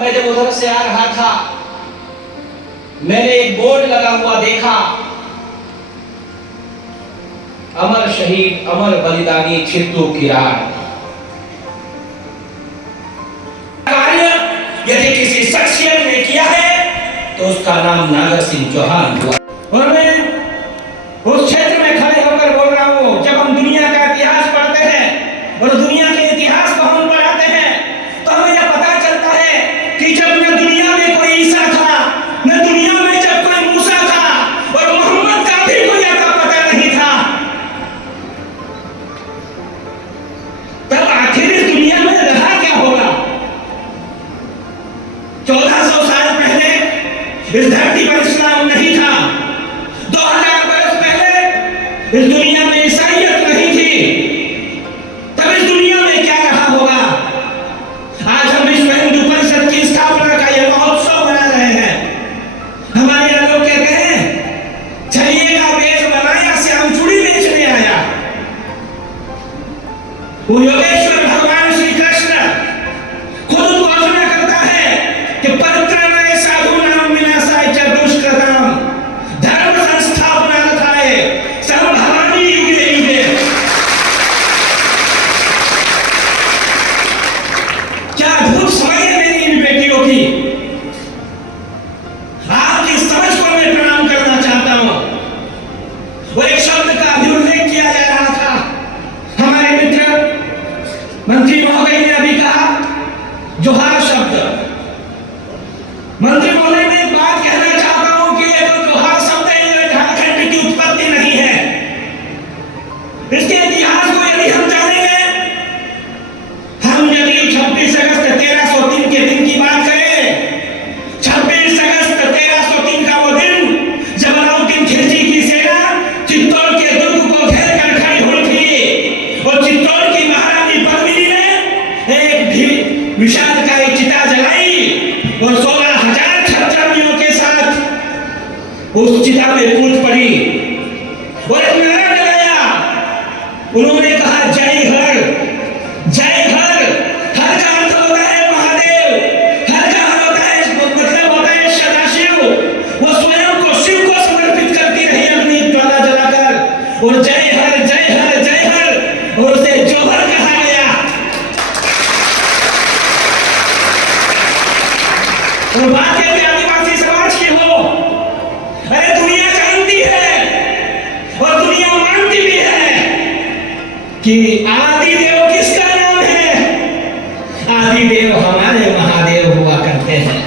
मैं जब उधर से आ रहा था, मैंने एक बोर्ड लगा हुआ देखा, अमर शहीद अमर बलिदानी चित्तू किराड़। कार्य यदि किसी शख्सियत ने किया है तो उसका नाम नागर सिंह चौहान हुआ। और मैं उस क्षेत्र में खड़े होकर बोल रहा हूं, जब हम दुनिया का इतिहास पढ़ते हैं और दुनिया के इतिहास को हम पढ़ाते हैं तो हमें यह पता चलता है कि जब न दुनिया में कोई ईसा था, न दुनिया में जब कोई मूसा था, और मोहम्मद का भी कोई अता पता नहीं था, तब आखिर इस दुनिया में रहा क्या होगा? 1400 साल पहले इस धरती पर इस्लाम नहीं था, 2000 वर्ष पहले इस दुनिया में ईसाईयत नहीं थी, तब इस दुनिया में क्या रहा होगा? आज हम विश्व हिंदू परिषद की स्थापना का यह महोत्सव मना रहे हैं। हमारे यहाँ लोग कहते हैं चलिएगा वेश बनाया श्याम चूड़ी बेचने आया। वो योगेश्वर भगवान श्री कृष्ण खुद घोषणा करता है कि परित्राणाय साधूनां विनाशाय च दुष्कृताम् धर्म संस्थापनार्थाय सर्वभवानि युगे युगे। क्या अद्भुत समझ है मेरी इन बेटियों की। आपकी समझ को मैं प्रणाम करना चाहता हूं। वो एक शब्द का भी उल्लेख किया जा रहा था, हमारे मित्र मंत्री महोदय ने अभी कहा जोहार शब्द। मंत्री महोदय ने एक बात कहना चाहता हूं कि ये जो जोहार शब्द है ये झारखंड की उत्पत्ति नहीं है। इसके इतिहास को यदि हम जानेंगे, हम यदि 26 अगस्त 1303 के दिन की बात करें, 26 अगस्त 1303 का वो दिन जब अलाउद्दीन खिलजी की सेना चित्तौड़ के दुर्ग को घेर कर खड़ी हुई थी और चित्तौड़ की महारानी पद्मिनी ने एक विषादकारी चिता जलाई और 16,000 छत्रमियों के साथ उस चिता में कूद पड़ी और एक नारा लगाया। उन्होंने कहा जय हर, जय हर। हर का अर्थ होता है महादेव, हर का अर्थ होता है मतलब होता है सदाशिव। वो स्वयं को शिव को समर्पित करती रही अग्नि ज्वाला जलाकर, और जय हर जय हर जय हर, और उसे जोहर कहा गया। और बात यदि आदिवासी समाज की हो, अरे दुनिया जानती है और दुनिया मानती भी है कि आदि देव किसका नाम है? आदि देव हमारे महादेव हुआ करते हैं।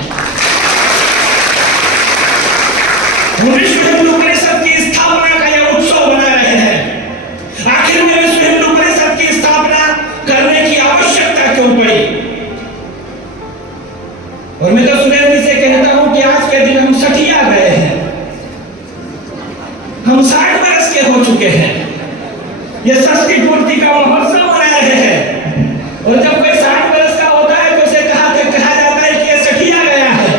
विश्व हिंदू परिषद की स्थापना का यह उत्सव मना रहे हैं। आखिर में विश्व हिंदू परिषद की स्थापना करने की आवश्यकता क्यों पड़ी? और मैं तो सुरेश जी से कहता हूं कि आज के दिन हम सठिया गए हैं, हम 60 वर्ष के हो चुके हैं। ये षष्ठी पूर्ति का महोत्सव मना रहे हैं, और जब कोई 60 वर्ष का होता है तो उसे कहा जाता है कि ये सठिया गया है।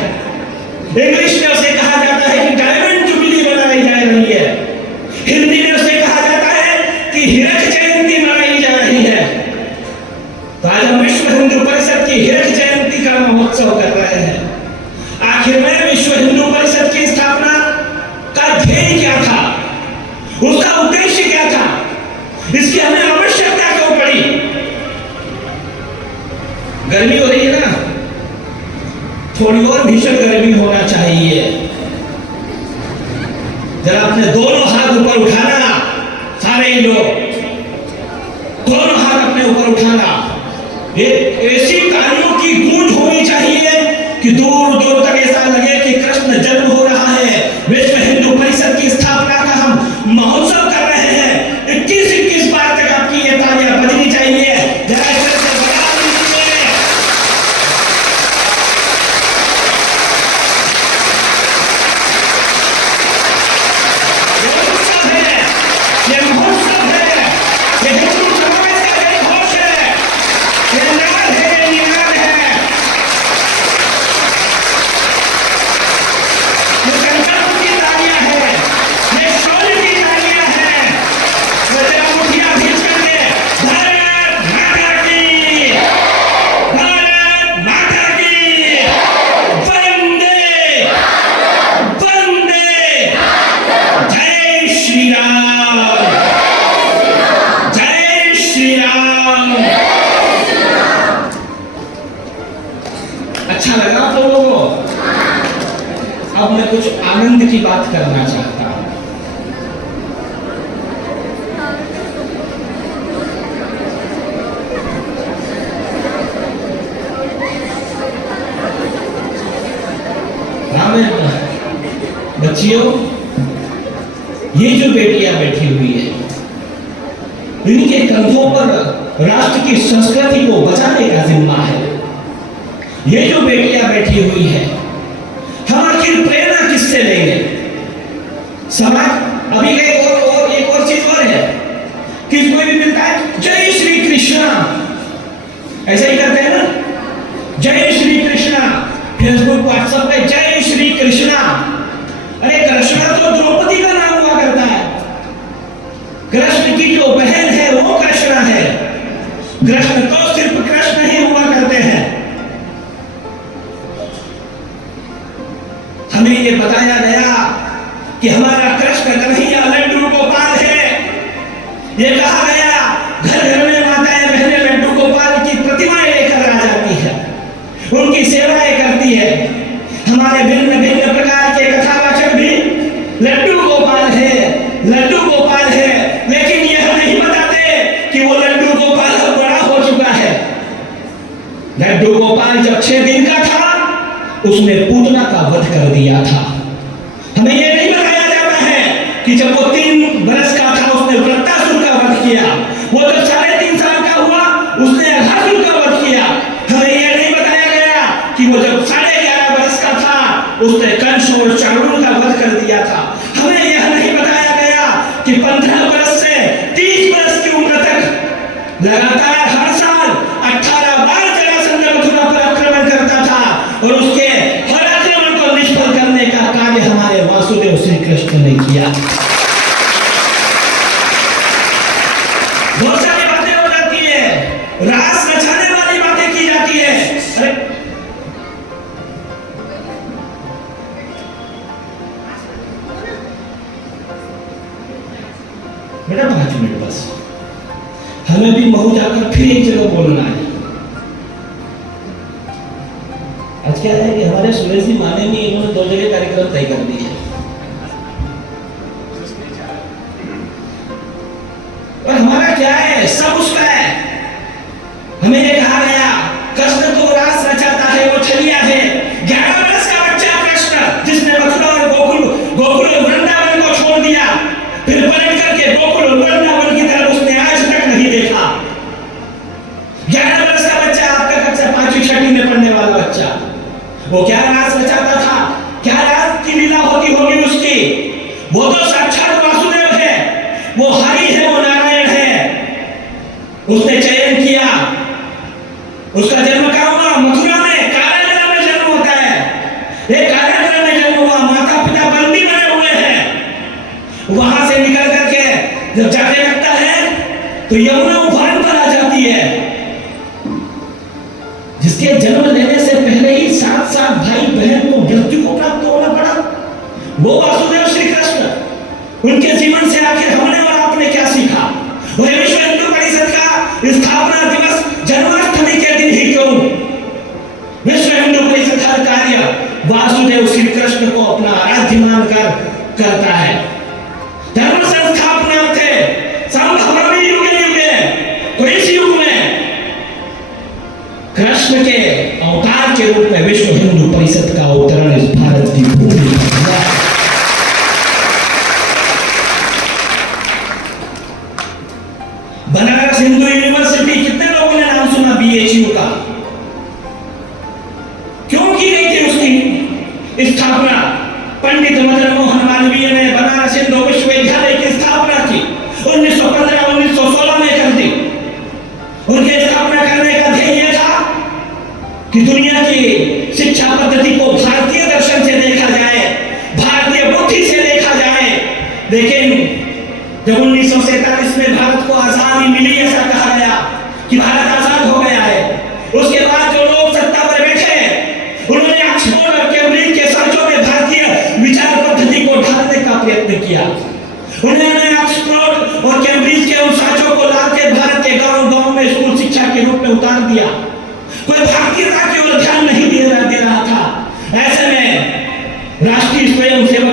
इंग्लिश में उसे कहा जाता है कि डायमंड जुबली मनाई जा रही है। हिंदी में उसे कहा जाता है कि हीरक जयंती मनाई जा रही है। तो आज हम विश्व हिंदू परिषद की हीरक जयंती का महोत्सव कर रहे हैं। आखिर में विश्व हिंदू परिषद की स्थापना का ध्येय क्या था, उसका उद्देश्य क्या था, इसकी हमें आवश्यकता क्यों पड़ी? गर्मी हो रही है ना, थोड़ी और भीषण गर्मी होना चाहिए। जरा अपने दोनों हाथ ऊपर उठाना, सारे लोग दोनों हाथ अपने ऊपर उठाना। ये ऐसी तालियों की गूंज होनी चाहिए कि दूर दूर तक ऐसा लगे कि कृष्ण जन्म हो रहा है। विश्व हिंदू परिषद की स्थापना का हम महोत्सव कर रहे हैं। 21 बार तक आपकी ये तालियां बजनी चाहिए। ये महोत्सव है, ये हिंदू समाज का एक घोष है, ये नाद है, ये निनाद है। अच्छा लगा आप लोगों को? अब मैं कुछ आनंद की बात करना चाहता हूं। बच्चियों, ये जो बेटियां बैठी हुई है, इनके कंधों पर राष्ट्र की संस्कृति को बचाने का जिम्मा है। ये जो बेटियां बैठी हुई है, हम आखिर प्रेरणा किससे लेंगे? समाज अभी एक और चीज और है, किसको भी मिलता है जय श्री कृष्णा, ऐसा ही करते हैं ना, जय श्री कृष्णा। फेसबुक व्हाट्सएप पे जय श्री कृष्णा। अरे कृष्णा तो द्रौपदी का नाम हुआ करता है। कृष्ण की जो बहन है वो कृष्णा है। कृष्ण तो सिर्फ कृष्ण ही हुआ करते हैं। हमें ये बताया गया कि हमारा कृष्ण कन्हैया लड्डू गोपाल है। ये कहा गया घर घर में माताएं बहनें लड्डू गोपाल की प्रतिमाएं लेकर आ जाती है, उनकी सेवाएं करती है। हमारे भिन्न भिन्न प्रकार के कथावाचक भी लड्डू गोपाल है, लड्डू गोपाल है, लेकिन यह नहीं बताते कि वो लड्डू गोपाल अब बड़ा हो चुका है। लड्डू गोपाल जब 6 दिन का था, उसने पूतना का वध कर दिया था। हमें यह नहीं बताया जाता है कि जब वो 3 बरस का था, उसने वृत्तासुर का वध किया। वो जब 3.5 साल का हुआ, उसने अघासुर का वध किया। हमें यह नहीं बताया गया कि वो जब 11.5 बरस का था, उसने कंस और चाणूर का वध कर दिया था। हमें यह नहीं बताया गया कि 15 बरस से 30 बरस की उम्र तक लगातार हर साल 18 बार जरासंध मथुरा पर आक्रमण करता था, और उसके हर आक्रमण को निष्फल करने का कार्य हमारे वासुदेव श्री कृष्ण ने किया। बहुत सारी बातें हो जाती है, रास रचाने वाली बातें की जाती है। अरे बेटा 5 मिनट बस, हमें भी महू जाकर फिर एक जगह बोलना है। आज क्या है कि हमारे सुरेश जी माने में इन्होंने 2 जगह कार्यक्रम तय कर दिए हैं, और हमारा क्या है, सब उसका है। हमें ये कहा गया कृष्ण तो रास रचाता है, वो छलिया है। 11 बरस का बच्चा कृष्ण, जिसने मथुरा और गोकुल और वृंदावन को छोड़ दिया, फिर पलट करके गोकुल और वृंदावन की तरफ उसने आज तक नहीं देखा। 11 बरस का बच्चा, आपका कक्षा 5वीं-6वीं में पढ़ने वाला बच्चा, वो क्या रास रचाता था, क्या रास की लीला होती होगी उसकी। वो तो साक्षात वासुदेव है, वो हरि है, वो नारायण है। उसने चयन किया, उसका जन्म कहाँ हुआ? मथुरा में, कारागृह में जन्म होता है। एक कारागृह में जन्म हुआ, माता पिता बंदी बने हुए हैं। वहां से निकल करके जब जाने लगता है तो यमुना उफान पर आ जाती है। जिसके जन्म लेने से पहले ही 7 भाई बहन को मृत्यु को प्राप्त होना पड़ा, वो वासुदेव श्री कृष्ण। उनके जीवन से आखिर हमने और आपने क्या सीखा? वह विश्व हिंदू परिषद का स्थापना दिवस जन्माष्टमी के दिन ही क्यों? विश्व हिंदू परिषद हर कार्य वासुदेव श्री कृष्ण को अपना आराध्य मानकर करता है। धर्म संस्थापना थे संभवामी युगे युगे, तो इस युग में कृष्ण के अवतार के रूप में विश्व हिंदू परिषद का अवतरण इस भारत की भूमि पर हुआ। बनारस हिंदू यूनिवर्सिटी, कितने लोगों ने नाम सुना BHU का? क्यों की गई थी उसकी स्थापना? पंडित मदन मोहन मालवीय ने बनारस हिंदू विश्वविद्यालय की स्थापना की। 1915-1916 में कर दी। उनकी स्थापना करने का ध्येय यह था कि दुनिया की शिक्षा पद्धति को भारतीय दर्शन से देखा जाए, भारतीय बुद्धि से देखा जाए। लेकिन जब 1947 में भारत को आजादी मिली, ऐसा कहा गया कि भारत आजाद हो गया है, उसके बाद जो लोग सत्ता पर बैठे, उन्होंने ऑक्सफोर्ड और कैम्ब्रिज के सर्चों में भारतीय विचार पद्धति को ढालने का प्रयत्न किया। उन्होंने ऑक्सफोर्ड और कैम्ब्रिज के उन साचों को लाकर भारत के गांव-गांव में स्कूल शिक्षा के रूप में उतार दिया। कोई भारतीयता की ओर ध्यान नहीं दे रहा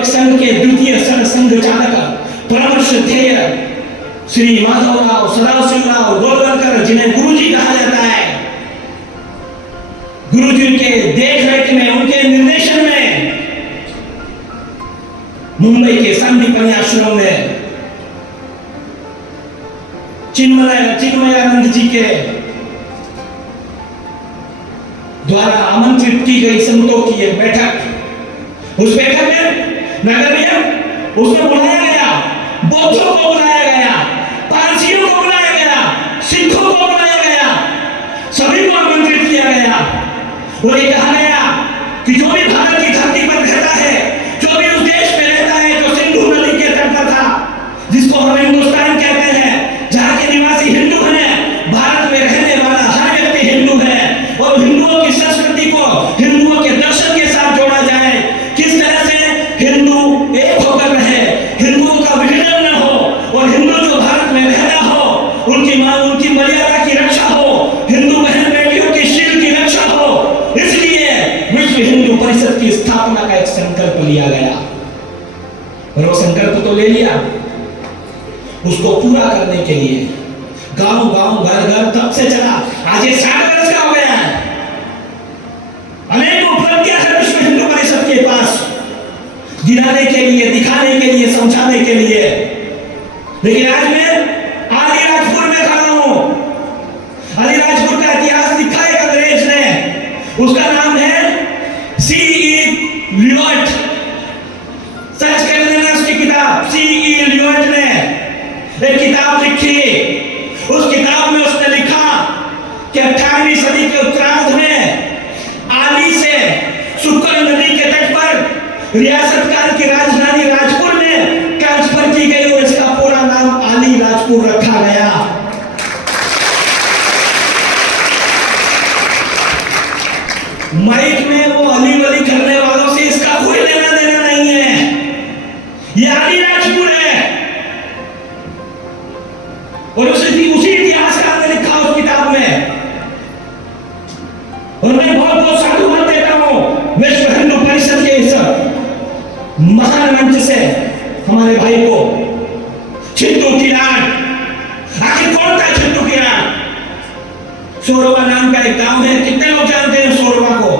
सेवक संघ के द्वितीय संघ चालक परामर्शध्येय श्री माधवराव सदाशिवराव गोलवलकर, जिन्हें गुरुजी कहा जाता है, गुरुजी के देखरेख में, उनके निर्देशन में मुंबई के सांदीपनि आश्रम में चिन्मयानंद जी के द्वारा आमंत्रित की गई संतों की एक बैठक, उस बैठक में नगर निगम उसमें बुलाया गया, बौद्धों को बुलाया गया, पारसियों को बुलाया गया, सिखों को बुलाया गया, सभी को आमंत्रित किया गया और ये कहा गया कि जो भी भारत की धरती पर रहता है, जो भी उस देश में रहता है जो सिंधु नदी के तट पर था, जिसको हम हिंदुस्तान कहते हैं, जहाँ के निवासी हिंदू हैं, भारत में रहने वाला हर व्यक्ति हिंदू है और हिंदुओं की संस्कृति को हिंदुओं के दर्शन के साथ जोड़ा जाए, किस तरह से हिंदू एक होकर रहे, हिंदुओं का विघटन न हो और हिंदू जो भारत में रहना हो, उनकी मर्यादा की रक्षा हो, हिंदू बहन बेटियों की शील की रक्षा हो, इसलिए विश्व हिंदू परिषद की स्थापना का एक संकल्प लिया गया और वो संकल्प तो ले लिया, उसको पूरा करने के लिए गांव गांव घर घर तब से चला, आज ये 60 वर्ष का हो गया है, अनेक उपलब्धियां हैं विश्व हिंदू परिषद के पास गिनाने के लिए, दिखाने के लिए, समझाने के लिए। लेकिन आज मैं अलीराजपुर में खड़ा हूं। अलीराजपुर का इतिहास लिखा है अंग्रेज ने, उसका नाम है C.E. लियोट। सर्च कर लेना उसकी किताब, C.E. लियोट ने एक किताब लिखी, उस किताब में उसने लिखा कि 18वीं सदी के उत्तरार्ध में आली से शुक्र नदी के तट पर रियासत काल की राजधानी राजपुर में ट्रांसफर की गई और इसका पूरा नाम आली राजपुर रखा गया। माइक में वो अली वली करने वालों से इसका कोई लेना देना नहीं है, ये आली राजपुर है और उसी इतिहासकार ने लिखा उस किताब में। और मैं बहुत बहुत साधुवाद देता हूं विश्व हिंदू परिषद के इस महान मंच से हमारे भाई को, चिंटू किरान। आखिर कौन था चिंटू किरान? सोरवा नाम का एक गांव है, कितने लोग जानते हैं सोरवा को?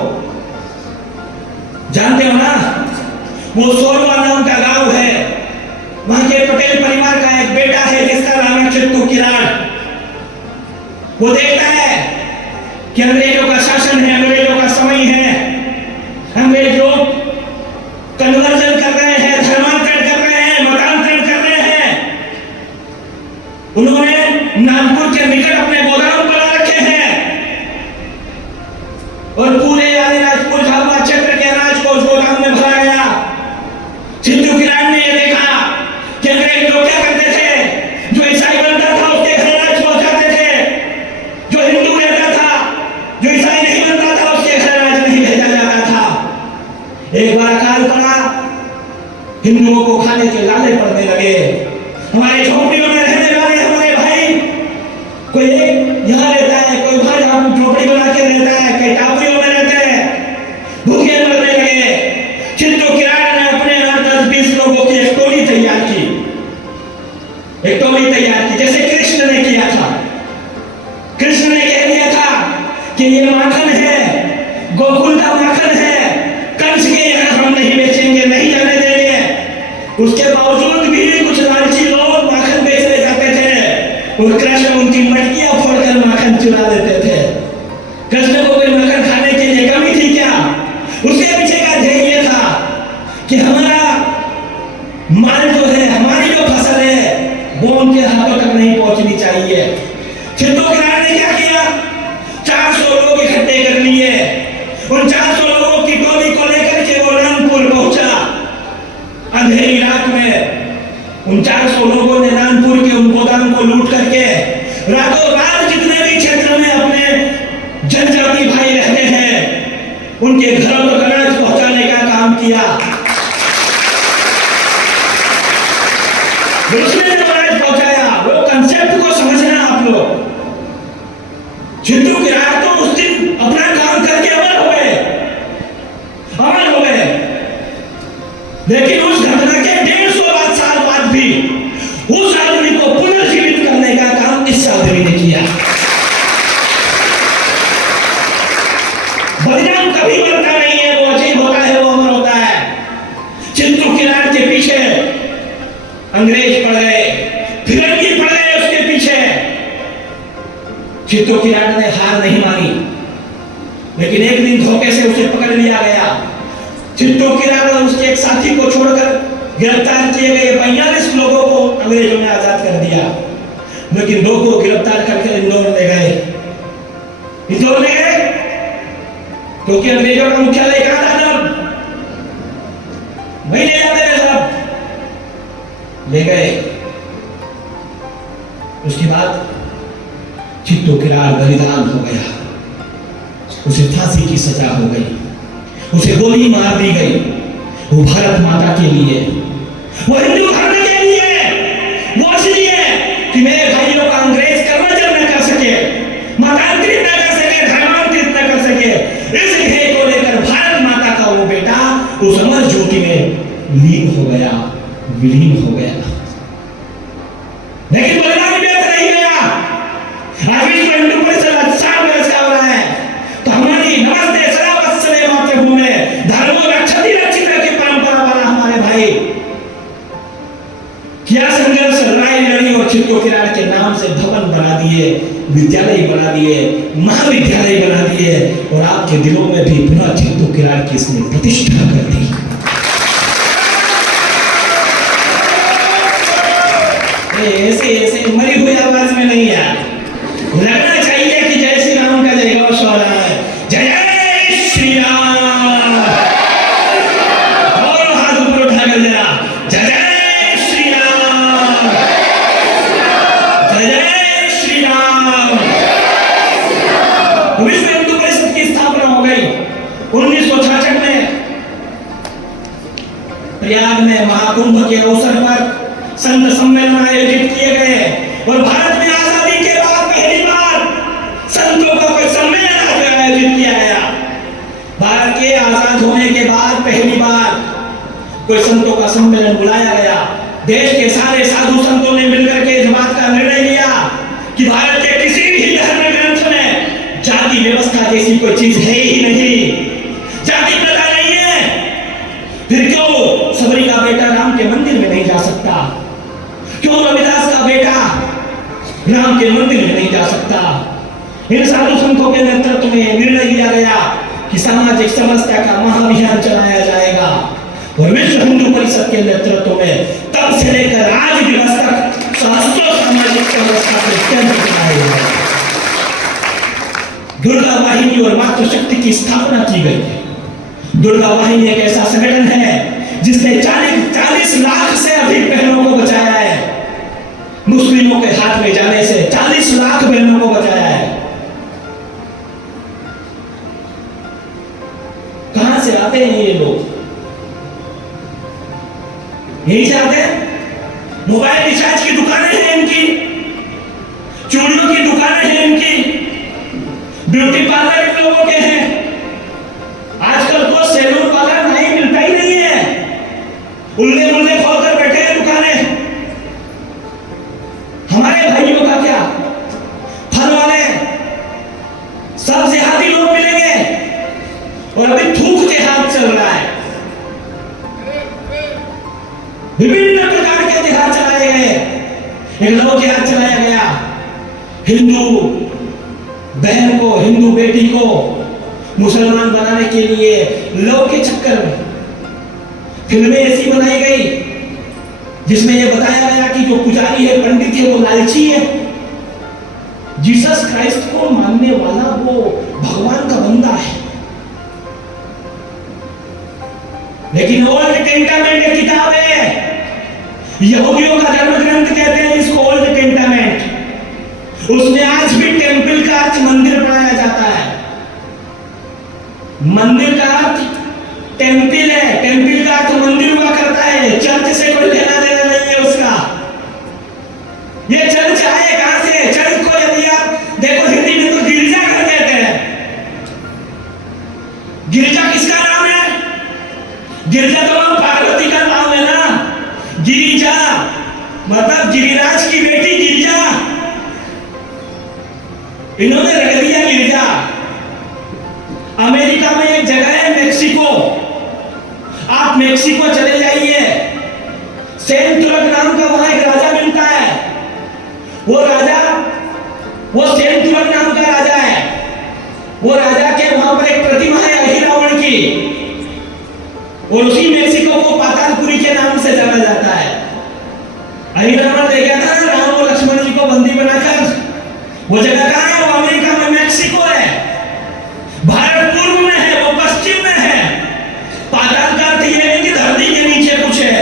जानते हो ना? वो सोरवा नाम का गांव है, वहां के पटेल परिवार का एक बेटा है जिसका नाम है चिंटू किरान। वो देखता है कि अंग्रेजों का शासन है, अंग्रेजों का समय है, अंग्रेज लोग कन्वर्जन कर रहे हैं, धर्मांतरण कर रहे हैं, मतांतरण कर रहे हैं। उन्होंने नागपुर के निकट अपने गोदाम बना रखे हैं और पूरे अलीराजपुर झाबुआ क्षेत्र के अनाज को उस गोदाम में भरा गया। चिंटू किरान ने यह देखा कि अंग्रेज लोग क्या करते थे, जो ईसाई बनता था उसके घर अनाज पहुंचाते थे, जो हिंदू रहता था, जो ईसाई नहीं बनता था उसके घर अनाज नहीं भेजा जाता था। एक बार अकाल पड़ा, हिंदुओं को खाने के लाले पड़ने लगे। हमारे झोपड़ियों में रहने वाले हमारे भाई, कोई एक यहाँ रहता है, कोई भाई झोपड़ी बना के रहता है, कई टापरियों में रहते हैं, भूखे मरने लगे। चिंटू किरान ने अपने 10-20 लोगों की एक टोली तैयार की, जैसे कृष्ण ने किया था। कृष्ण ने कह दिया था कि ये माखन है, गोकुल का माखन है, कंस के यहाँ हम नहीं बेचेंगे, नहीं जाने देंगे। उसके बावजूद भी कुछ लालची लोग माखन बेचने जाते थे और कृष्ण उनकी मटकियां फोड़कर माखन चुरा लेते थे। कृष्ण को कोई माखन खाने के लिए कमी थी क्या? उसके पीछे का ध्येय ये था कि हमारा माल जो है, हमारी जो फसल है, वो उनके हाथों तक नहीं पहुंचनी चाहिए। चिंटू किरान ने क्या किया? 400 लोग इकट्ठे कर लिए। उन 400 लोगों की टोली को लेकर के वो नागपुर पहुंचा। अंधेरी रात में उन 400 लोगों ने नागपुर के उन गोदाम को लूट करके रातों रात जितने भी क्षेत्र में अपने जनजाति भाई रहते हैं उनके घरों तक अनाज पहुंचाने का काम किया। उसने जो अनाज पहुंचाया, वो कंसेप्ट को समझना आप लोग। चिंटू किरान तो उस दिन अपना काम करके अमर हो गए, लेकिन उस अंग्रेज पड़ गए, फिरंगी पड़ गए उसके पीछे। चित्तो किराट ने हार नहीं मानी, लेकिन एक दिन धोखे से उसे पकड़ लिया गया। चित्तो किराट और उसके एक साथी को छोड़कर गिरफ्तार किए गए 42 लोगों को अंग्रेजों ने आजाद कर दिया। लेकिन 2 को गिरफ्तार करके इंदौर ले गए। इंदौर ले गए क्योंकि अंग्रेजों का मुख्यालय कहां था तब? वहीं ले जाते थे सब, ले गए। उसके बाद चित्तो किराट बलिदान हो गया, उसे फांसी की सजा हो गई, उसे गोली मार दी गई। वो भारत माता के लिए, वो हिंदू धर्म के लिए, वो इसलिए कि मेरे भाइयों का अंग्रेज कर्मजन न कर सके, मतांतरित न कर सके, धर्मांतरित न कर सके, इस ध्येय को लेकर भारत माता का वो बेटा उस अमर ज्योति में लीन हो गया, विलीन हो गया। लेकिन बलिदान व्यर्थ नहीं गया। आज विश्व हिंदू परिषद 60 वर्ष का हो रहा है, तो हमारी नमस्ते सदा वत्सले मातृभूमि धर्मों रक्षति रक्षित की परंपरा वाला हमारे भाई क्या संघर्ष लड़ाई लड़ी और चित्तो किराट के नाम से भवन बना दिए, विद्यालय बना दिए, महाविद्यालय बना दिए, और आपके दिलों में भी पुनः चित्तो किराट की इसने प्रतिष्ठा कर दी। ऐसे ऐसे मरी हुई आवाज में नहीं यार, लगना चाहिए कि जय श्री राम का जय घोष हो रहा है। जय जय श्री राम, और हाथ ऊपर उठा कर जरा जय जय श्री राम, जय जय श्री राम। विश्व हिंदू परिषद की स्थापना हो गई 1966 में। प्रयाग में महाकुंभ के अवसर पर संत सम्मेलन आयोजित किए गए, और भारत में आजादी के बाद पहली बार संतों का कोई सम्मेलन आयोजित किया गया। भारत के आजाद होने के बाद पहली बार कोई संतों का सम्मेलन बुलाया गया। देश के सारे साधु संतों ने मिलकर के इस बात का निर्णय लिया कि भारत के किसी भी धर्म ग्रंथ में जाति व्यवस्था जैसी कोई चीज है ही नहीं, जाति प्रथा नहीं है। फिर क्यों सबरी का बेटा राम के मंदिर में नहीं जा सकता? क्यों रविदास का बेटा राम के मंदिर में नहीं जा सकता? इन साधु संतों के नेतृत्व में निर्णय लिया गया कि सामाजिक समस्या का महाअभियान चलाया जाएगा, और विश्व हिंदू परिषद के नेतृत्व में तब से लेकर आज दिवस तक सहस्त्रों सामाजिक समस्या के केंद्र बनाए गए। दुर्गा वाहिनी और मातृशक्ति की स्थापना की गई। दुर्गा वाहिनी एक ऐसा संगठन है जिसने 40 लाख से अधिक बहनों को बचाया है। मुस्लिमों के हाथ में जाने से 40 लाख बहनों को बचाया है। कहां से आते हैं ये लोग? यही से आते हैं। मोबाइल रिचार्ज की दुकानें हैं इनकी, चूड़ियों की दुकानें हैं इनकी, ब्यूटी पार्लर इन लोगों के हैं। आजकल तो सैलून वाला नहीं मिलता ही नहीं है, उल्ले मुल्ले खोलकर बैठे हैं दुकानें। हमारे भाइयों का क्या, फल वाले सब जिहादी लोग मिलेंगे, और अभी थूक जिहाद चल रहा है। विभिन्न प्रकार के जिहाद चलाए गए। एक लव जिहाद चलाया गया, हिंदू बहन को, हिंदू बेटी को मुसलमान बनाने के लिए लव के चक्कर में फिल्में ऐसी बनाई गई जिसमें यह बताया गया कि जो पुजारी है, पंडित है, वो लालची है। जीसस क्राइस्ट को मानने वाला वो भगवान का बंदा है। लेकिन ओल्ड टेस्टामेंट एक किताब है, यहूदियों का धर्म ग्रंथ कहते हैं इसको, ओल्ड टेस्टामेंट। उसमें आज भी टेंपल का अर्थ मंदिर पढ़ाया जाता है। मंदिर का अर्थ टेंपल है, टेंपल का अर्थ मंदिर हुआ करता है। चर्च से कोई लेना देना नहीं है उसका। ये चर्च आए कहां से? चर्च को यदि आप देखो हिंदी में तो गिरजा घर कहते हैं। गिरजा किसका नाम है? गिरजा तो पार्वती का नाम है ना। गिरिजा मतलब गिरिराज की बेटी गिरिजा, इन्होंने रख दिया गिरजा। अमेरिका में एक जगह है मेक्सिको, आप मेक्सिको चले जाइए, सेंट तुरक नाम का और उसी मेक्सिको को पातालपुरी के नाम से जाना जाता है। रावण ले गया था राम और लक्ष्मण जी को बंदी बनाकर। वो जगह कहाँ है? वो अमेरिका में मेक्सिको है। भारत पूर्व में है, वो पश्चिम में है। पाताल का अर्थ ये है कि धरती के नीचे कुछ है,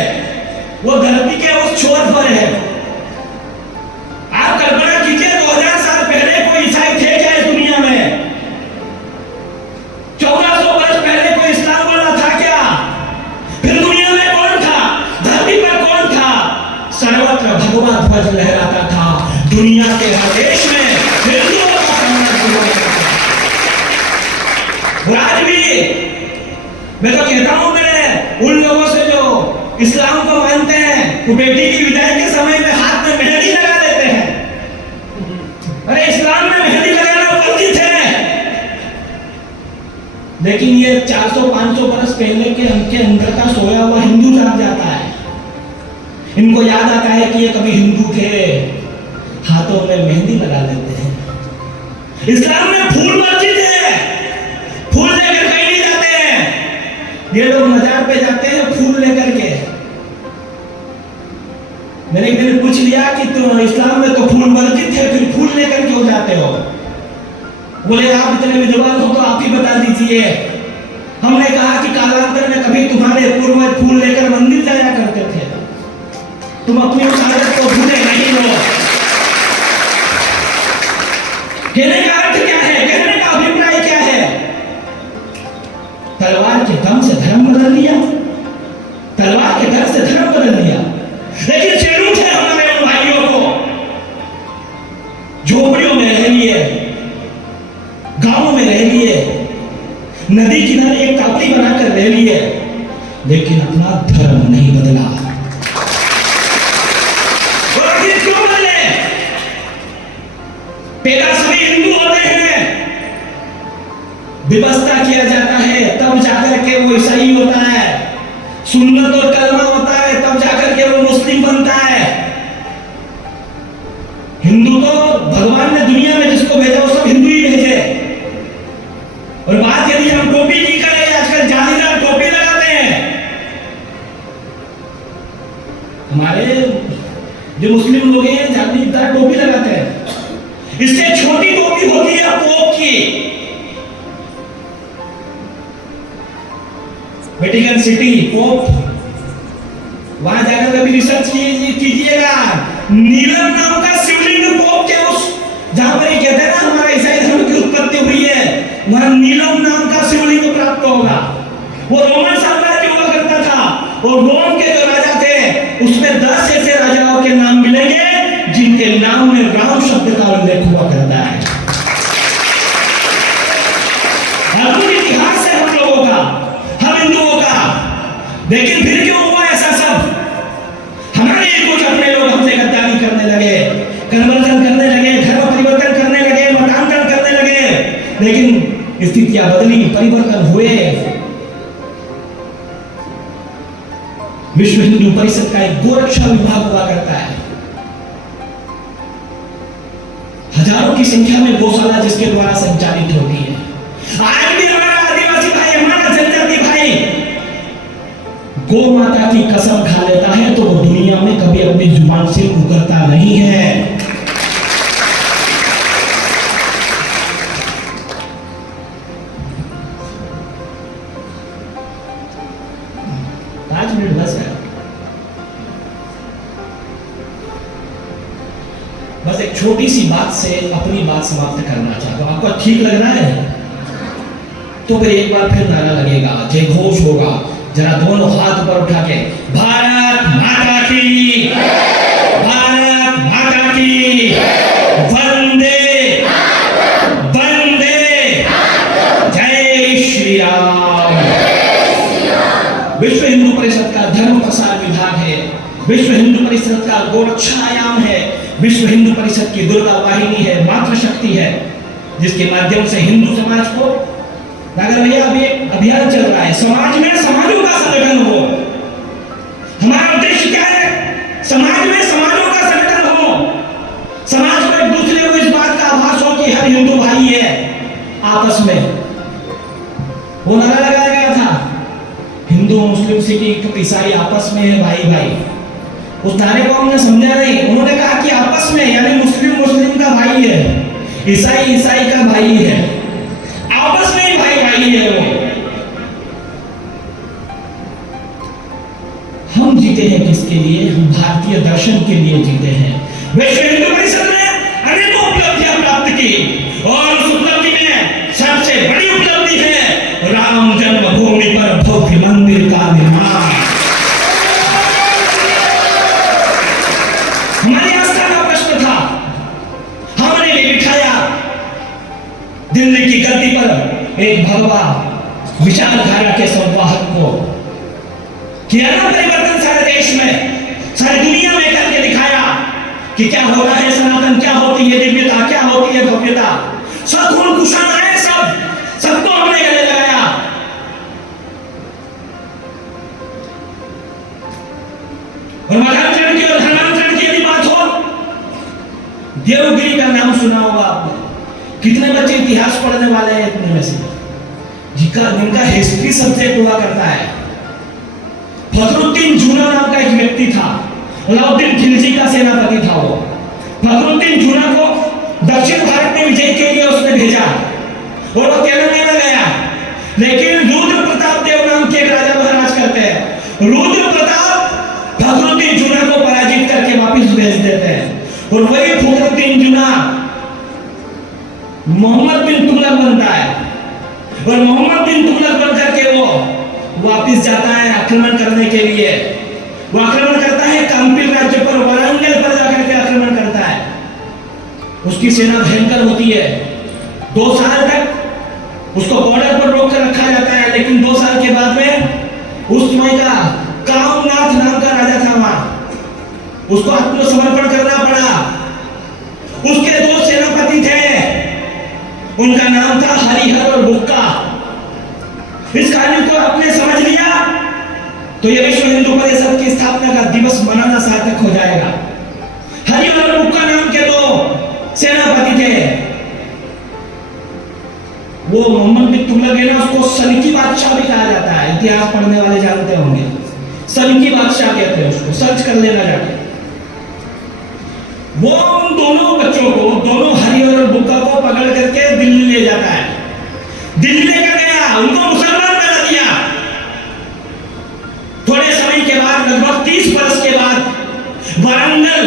वो धरती के उस छोर पर है। आप कल्पना कीजिए 2000 साल पहले कोई ईसाई थे क्या इस दुनिया में? 1400 वर्ष पहले कोई इस्लाम वाला था क्या? फिर दुनिया में कौन था? धरती पर कौन था? सर्वत्र भगवा ध्वज लहराता था। दुनिया के हर देश में हिंदुओं का साम्राज्य हुआ करता था। और आज भी मैं तो कहता हूं, मैं उन लोगों से जो इस्लाम को मानते हैं, वो बेटी की विदाई के समय में हाथ में मेहंदी लगा देते हैं। अरे इस्लाम में मेहंदी लगाना वर्जित है। लेकिन ये 400-500 वर्ष पहले के उनके अंदर का सोया हुआ हिंदू जाग जाता है। इनको याद आता है कि ये कभी हिंदू थे, हाथों में मेहंदी लगा लेते हैं। इस्लाम में फूल वर्जित है, फूल लेकर कहीं नहीं जाते हैं। ये लोग मजार पे जाते हैं फूल लेकर के। मैंने एक दिन पूछ लिया कि तो इस्लाम में तो फूल वर्जित है, फिर फूल लेकर क्यों जाते हो? बोले आप इतने विद्वान हो तो आप ही बता दीजिए। हमने कहा कि कालांतर में कभी तुम्हारे पूर्वज फूल लेकर मंदिर जाया करते थे, तुम अपनी उस आदत को भूले नहीं हो। कहने का अर्थ क्या है? कहने का अभिप्राय क्या है? तलवार के दम से धर्म बदल लिया, तलवार के दम से धर्म बदल लिया। लेकिन जरूरत है हमारे उन भाइयों को, झोपड़ियों में रह लिए, गांवों में रह लिए, नदी किनारे एक टापरी बनाकर रह लिए, लेकिन अपना धर्म नहीं बदला। क्यों बदले? पैदा सभी हिंदू होते हैं, व्यवस्था किया जाता है तब जाकर के वो ईसाई होता है, सुन्नत और कलमा होता है तब जाकर के वो मुस्लिम बनता है। हिंदू तो भगवान ने दुनिया में जिसको भेजा वो सब हिंदू ही भेजे। और बात यदि हम टोपी की करें, आजकल जालीदार टोपी लगाते हैं। हमारे जो मुस्लिम लोग हैं जालीदार टोपी लगाते हैं। इससे छोटी टोपी होती है पोप की। वेटिकन सिटी पोप, वहां जाकर कभी रिसर्च कीजिएगा। नीलम नाम का शिवलिंग पोप के उस जहां पर ये कहते हैं ना हमारा ईसाई धर्म की उत्पत्ति हुई है, वहां नीलम नाम का शिवलिंग प्राप्त होगा। वो रोमन साम्राज्य हुआ करता था और रोम के जो राजा थे उसमें 10 ऐसे राजाओं के नाम मिलेंगे जिनके नाम में राम शब्द का उल्लेख हुआ करता है। इतिहास है हम लोगों का, हम हिंदुओं का। लेकिन फिर क्यों हुआ ऐसा सब? हमारे कुछ अपने लोग हमसे गद्दारी करने लगे, कन्वर्जन करने लगे, धर्म परिवर्तन करने लगे, मतांतर करने लगे। लेकिन स्थितियां बदली, परिवर्तन हुए। विश्व हिंदू परिषद का एक गोरक्षा विभाग हुआ करता है, हजारों की संख्या में गौशाला जिसके द्वारा संचालित होती है। आज भी हमारा आदिवासी भाई, हमारा जनजाति भाई गौ माता की कसम खा लेता है तो वो दुनिया में कभी अपनी जुबान से उगरता नहीं है। 5 मिनट बस है। बस एक छोटी सी बात से अपनी बात समाप्त करना चाहता हूं। आपको ठीक लग रहा है तो फिर एक बार फिर नारा लगेगा, जय घोष होगा। जरा दोनों हाथ ऊपर उठा के भारत माता की, भारत माता की, वंदे वंदे, जय श्री राम। विश्व हिंदू परिषद का धर्म प्रसार विभाग है, विश्व हिंदू परिषद का गोरक्षायाम है, विश्व हिंदू परिषद की दुर्गा वाहिनी है, मातृशक्ति है, जिसके माध्यम से हिंदू समाज को, अगर भैया अभी अभियान चल रहा है समाज में समाजों का संगठन हो। हमारा उद्देश्य क्या है? समाज में समाजों का संगठन हो, समाज को एक दूसरे को इस बात का आभास हो कि हर हिंदू भाई है आपस में। वो नारा लगाया गया था, हिंदू हिंदू मुस्लिम सिख ईसाई आपस में है भाई भाई, उस नारे को हमने समझा नहीं। उन्होंने कहा कि आपस में, यानी मुस्लिम मुस्लिम का भाई है, ईसाई ईसाई का भाई है, आपस में ही भाई भाई है वो। हम जीते हैं किसके लिए? हम भारतीय दर्शन के लिए जीते हैं। विश्व हिंदू परिषद ने अनेकों उपलब्धियां प्राप्त की और उस उपलब्धि में सबसे बड़ी उपलब्धि है राम जन्मभूमि पर भव्य मंदिर का निर्माण। हमारी आस्था का प्रश्न था, हमने भी बिठाया दिल्ली की गद्दी पर एक भगवा विचारधारा के संवाहक को, किया ना परिवर्तन सारे देश में, सारी दुनिया में करके दिखाया कि क्या हो रहा है सनातन, क्या होती है दिव्यता, क्या होती है भव्यता। सब खून कुशाण है, सबको हमने गले लगाया। और मध्यांचल की और धर्मांतरण की यदि बात हो, देवगिरी का नाम सुना होगा आपने। कितने बच्चे इतिहास पढ़ने वाले हैं इतने में से, जिनका हिस्ट्री सब्जेक्ट हुआ करता है। फखरुद्दीन जूना नाम का एक व्यक्ति था, अलाउद्दीन खिलजी का सेनापति था वो। फखरुद्दीन जूना को दक्षिण भारत में विजय के लिए उसने भेजा और वो तेलंगाना गया, लेकिन रुद्र प्रताप देव नाम के एक राजा महाराज करते हैं, रुद्र प्रताप फखरुद्दीन जूना को पराजित करके वापस भेज देते हैं। और वही फखरुद्दीन जूना मोहम्मद बिन तुगलक बनता है और मोहम्मद बिन तुगलक बन करके वो वापस जाता है आक्रमण करने के लिए। वो आक्रमण करता है कांपिल राज्य पर, वारंगल पर जाकर के आक्रमण करता है। उसकी सेना भयंकर होती है। 2 साल तक उसको बॉर्डर पर रोक कर रखा जाता है, लेकिन 2 साल के बाद में उस समय का कामनाथ नाम का राजा था वहां, उसको आत्मसमर्पण करना पड़ा। उसके 2 सेनापति थे, उनका नाम था हरिहर और बुक्का। इस कहानी को आपने समझ लिया तो यह विश्व हिंदू परिषद की स्थापना का दिवस मनाना सार्थक हो जाएगा। हरिहर और बुक्का नाम के 2 सेनापति थे। वो मोहम्मद बिन तुगलक है ना, उसको सनकी बादशाह भी कहा जाता है, इतिहास पढ़ने वाले जानते होंगे। सनकी बादशाह कहते हैं उसको, सर्च कर लेना जाके। वो उन दोनों बच्चों को, दोनों हरिहर और बुक्का को पकड़ करके दिल्ली ले जाता है। दिल्ली लेकर गया, उनको मुसलमान बना दिया। थोड़े समय के बाद, लगभग 30 वर्ष के बाद वारंगल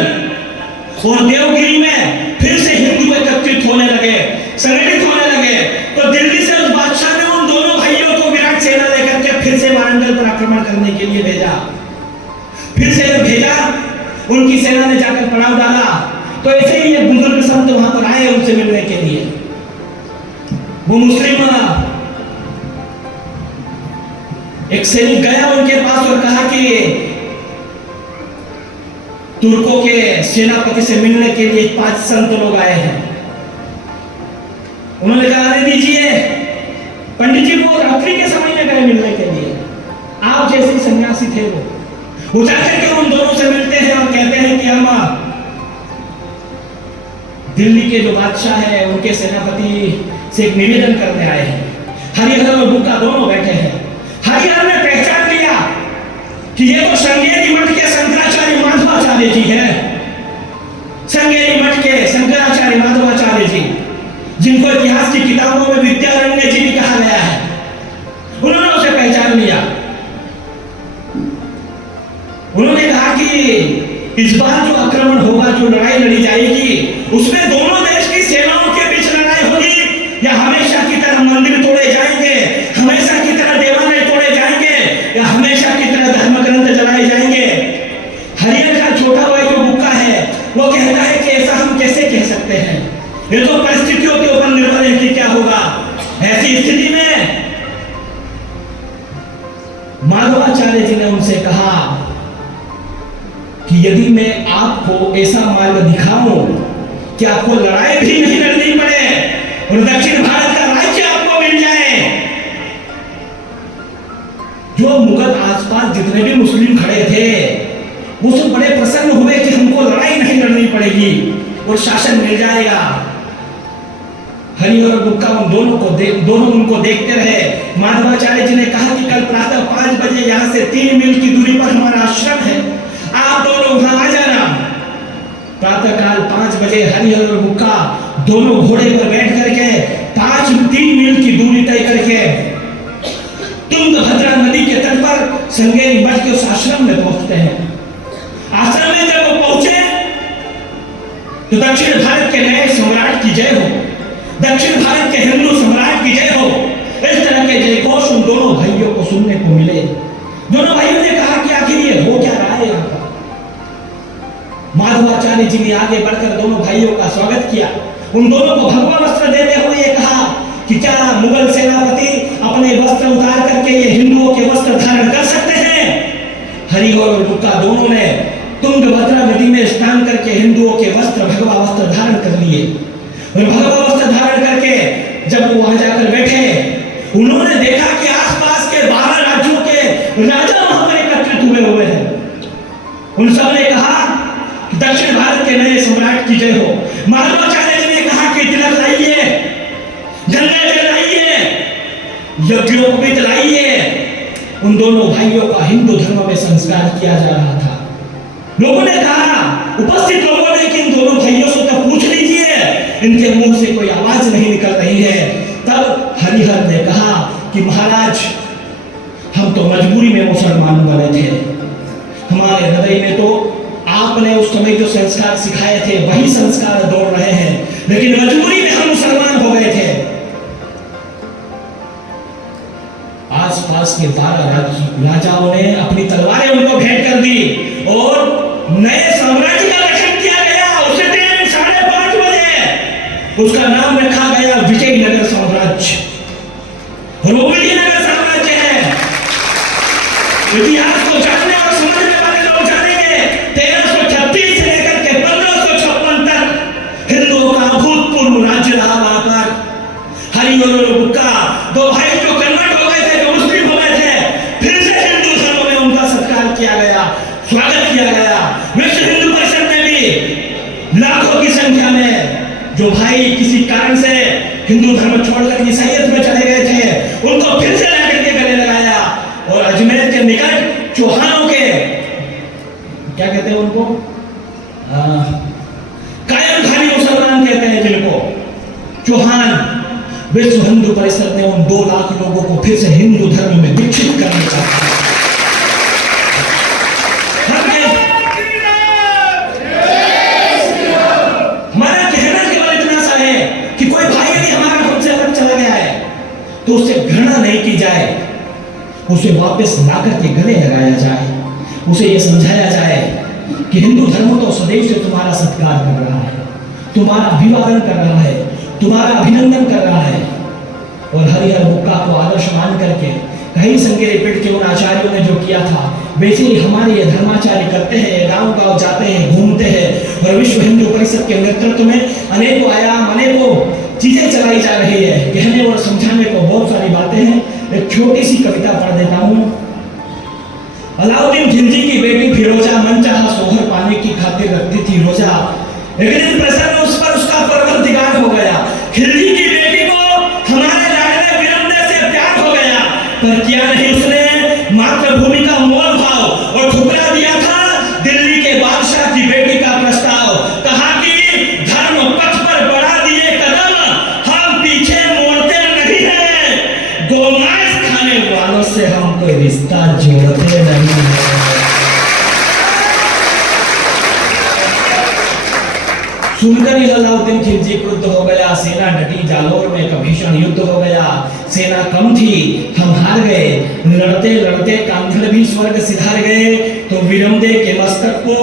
और देवगिरी में फिर से हिंदू एकत्रित होने लगे, संगठित होने लगे। तो दिल्ली से उस बादशाह ने उन दोनों भाइयों को विराट सेना लेकर के फिर से वारंगल पर आक्रमण करने के लिए भेजा। फिर से जब भेजा, उनकी सेना ने जाकर पड़ाव डाला। तो ऐसे ही एक बुजुर्ग संत वहां पर आए उनसे मिलने के लिए। वो मुस्लिम एक सैनिक गया उनके पास और कहा कि तुर्कों के सेनापति से मिलने के लिए 5 संत लोग आए हैं। उन्होंने कहा आने दीजिए। पंडित जी वो रात्रि के समय में गए मिलने के लिए, आप जैसे सन्यासी थे। वो जाकर के उन दोनों से मिलते हैं और कहते हैं कि हम दिल्ली के जो बादशाह है उनके सेनापति से एक निवेदन करने आए हैं। हरिहर और बुक्का दोनों बैठे हैं। हरिहर ने पहचान लिया कि ये तो श्रृंगेरी मठ के शंकराचार्य माधवाचार्य जी हैं। श्रृंगेरी मठ के शंकराचार्य माधवाचार्य जी, जिनको इतिहास की किताबों में विद्यारण्य जी भी कहा गया है। उन्होंने उसे पहचान लिया। उन्होंने कहा कि इस बार जो आक्रमण होगा, जो लड़ाई लड़ी जाएगी, उसमें दोनों देश की सेनाओं के बीच लड़ाई होगी, या हमेशा की तरह मंदिर तोड़े जाएंगे, हमेशा की तरह देवालय तोड़े जाएंगे, या हमेशा की तरह धर्म ग्रंथ जलाए जाएंगे। हरिहर का छोटा भाई जो बुक्का है, वो कहता है कि ऐसा हम कैसे कह सकते हैं, ये तो परिस्थितियों के ऊपर निर्भर है कि क्या होगा। ऐसी स्थिति में माधवाचार्य जी ने उनसे कहा कि यदि मैं आपको ऐसा मार्ग दिखाऊं कि आपको लड़ाई भी नहीं लड़नी पड़े और दक्षिण भारत का राज्य आपको मिल जाए, जो मुगल आसपास जितने भी मुस्लिम खड़े थे वो सब बड़े प्रसन्न हुए कि हमको लड़ाई नहीं लड़नी पड़ेगी और शासन मिल जाएगा। हरिहर और बुक्का उन दोनों उनको देखते रहे। माधवाचार्य जी ने कहा कि कल प्रातः 5 बजे यहाँ से 3 मील की दूरी पर हमारा आश्रम है, आप दोनों वहां आ जाना। प्रातःकाल 5 बजे हरिहर और बुक्का दोनों घोड़े पर बैठ करके 3 मील की दूरी तय करके तुंगभद्रा नदी के तट पर श्रृंगेरी मठ के उस आश्रम में पहुंचते हैं। आश्रम में जब वो पहुंचे तो दक्षिण भारत के नए सम्राट की जय हो, दक्षिण भारत के हिंदू सम्राट की जय हो, इस तरह के जय घोष उन दोनों भाइयों को सुनने को मिले। दोनों भाइयों ने कहा कि आखिर ये हो क्या रहा है यहाँ पर। माधवाचार्य जी ने आगे बढ़कर दोनों भाइयों का स्वागत किया, उन दोनों को भगवा वस्त्र देते हुए कहा कि क्या मुगल सेनापति अपने वस्त्र उतार करके ये हिंदुओं के वस्त्र धारण कर सकते हैं। हरिहर और बुक्का दोनों ने तुंगभद्रा नदी में स्नान करके हिंदुओं के वस्त्र भगवा वस्त्र धारण कर लिए और भगवा वस्त्र धारण करके जब वो वहां जाकर बैठे, उन्होंने देखा कि आसपास के 12 राज्यों के राजा वहां पर एकत्रित हुए हैं। उन सब ने कहा कि दक्षिण भारत के नए सम्राट की जय हो। माधवाचार्य जी ने कहा कि तिलक लाइए, गंगा जल लाइए, यज्ञोपवीत लाइए। उन दोनों भाइयों का हिंदू धर्म में संस्कार किया जा रहा था। लोगों ने कहा, उपस्थित लोगों ने कि इन दोनों भाइयों से तो पूछ लीजिए, इनके मुंह से कोई आवाज नहीं निकल रही है। तब हरिहर ने कहा कि महाराज, हम तो मजबूरी में मुसलमान बने थे, हमारे हृदय में तो आपने उस समय जो संस्कार सिखाए थे वही संस्कार दौड़ रहे हैं, लेकिन मजबूरी में हम मुसलमान हो गए थे। आसपास के 12 राजाओं ने अपनी तलवारें उनको भेंट कर दी और नए साम्राज्य का गठन किया गया। उसी दिन 5:30 बजे उसका नाम रखा गया विजयनगर साम्राज्य। और वो विजयनगर साम्राज्य है, इतिहास को जानने और समझने वाले लोग जानेंगे, 1336 से लेकर के 1556 तक हिंदुओं का अभूतपूर्व राज्य रहा वहां पर। हरिहर और बुक्का, दो भाई जो कन्वर्ट हो गए थे, जो मुस्लिम हो गए थे, फिर से हिंदू धर्म में उनका सत्कार किया गया, स्वागत किया गया। विश्व हिंदू परिषद में भी लाखों की संख्या में जो भाई किसी कारण से हिंदू धर्म छोड़कर ईसाईयत में चले गए थे, उनको फिर से लाकर के गले लगाया। और अजमेर के निकट चौहानों के, क्या कहते हैं उनको, कायमधारी मुसलमान कहते हैं जिनको, चौहान, विश्व हिंदू परिषद ने उन 2 लाख लोगों को फिर से हिंदू धर्म में दीक्षित करना चाहता है। हमारा कहना केवल इतना सा है कि कोई भाई यदि हमारा हमसे अलग चला गया है तो उससे घृणा नहीं की जाए, उसे वापस ला करके गले लगाया जाए, उसे यह समझाया जाए कि हिंदू धर्म तो सदैव से तुम्हारा सत्कार कर रहा है, तुम्हारा अभिवादन कर रहा है, तुम्हारा अभिनंदन कर रहा है। और हरिहर बुक्का को आदर्श मान करके कहीं श्रृंगेरी पीठ के उन आचार्यों ने जो किया था, वैसे ही हमारे ये धर्माचार्य करते हैं, गांव-गांव जाते हैं, घूमते हैं और विश्व हिंदू परिषद के नेतृत्व में अनेकों आयाम, अनेकों चीजें चलाई जा रही है। कहने और समझाने को बहुत सारी बातें हैं। एक छोटी सी कविता पढ़ देता हूँ। अलाउद्दीन खिलजी की बेटी फिरोजा मनचाहा सोहर पाने की खातिर रखती थी रोजा। एक दिन प्रसन्न उस पर उसका परवरदिगार हो गया। खिलजी की बेटी को हमारे लाडले विरमने से प्यार हो गया, पर किया नहीं उसने मातृभूमि का मोल भाव और ठुकरा दिया था दिल्ली के बादशाह की बेटी का प्रस्ताव। कहा कि धर्म पथ पर बढ़ा दिए कदम, हम पीछे मोड़ते नहीं हैं, गोमांस खाने वालों से हम कोई रिश्ता जोड़ते नहीं हैं। सुनकर ही अलाउद्दीन खिलजी क्रुद्ध हो गया। सेना डटी, जालोर में का भीषण युद्ध हो गया। सेना कम थी, हम हार गए। लड़ते लड़ते कांधड़ भी स्वर्ग सिधार गए। तो विरमदे के मस्तक को